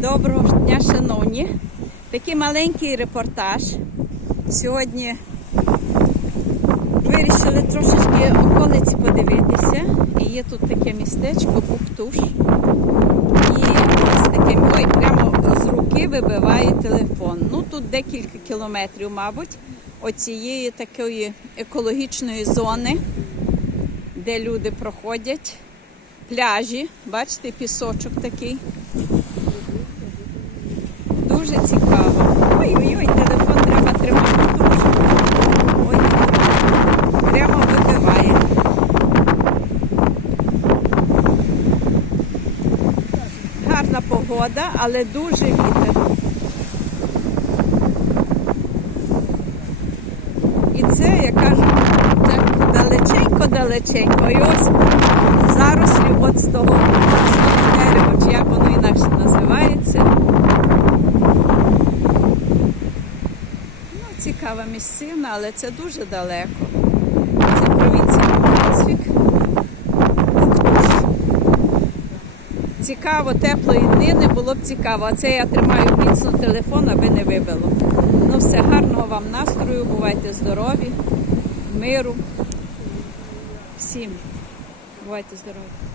Доброго дня, шановні. Такий маленький репортаж. Сьогодні вирішили трошечки околиці подивитися. І є тут таке містечко Буктуш. І ось таке, ой, прямо з руки вибиває телефон. Ну тут декілька кілометрів, мабуть, оцієї такої екологічної зони, де люди проходять. Пляжі, бачите, пісочок такий. Дуже цікаво. Ой-ой-ой, телефон треба тримати дуже. Ой, прямо вибиває. Гарна погода, але дуже вітер. І це, я кажу, так далеченько-далеченько. І ось зарослі от з того, цікава місцина, але це дуже далеко. Це провінція Брансвік. Цікаво, теплої днини було б цікаво. А це я тримаю міцно телефон, аби не вибило. Ну все, гарного вам настрою, бувайте здорові, миру. Всім бувайте здорові.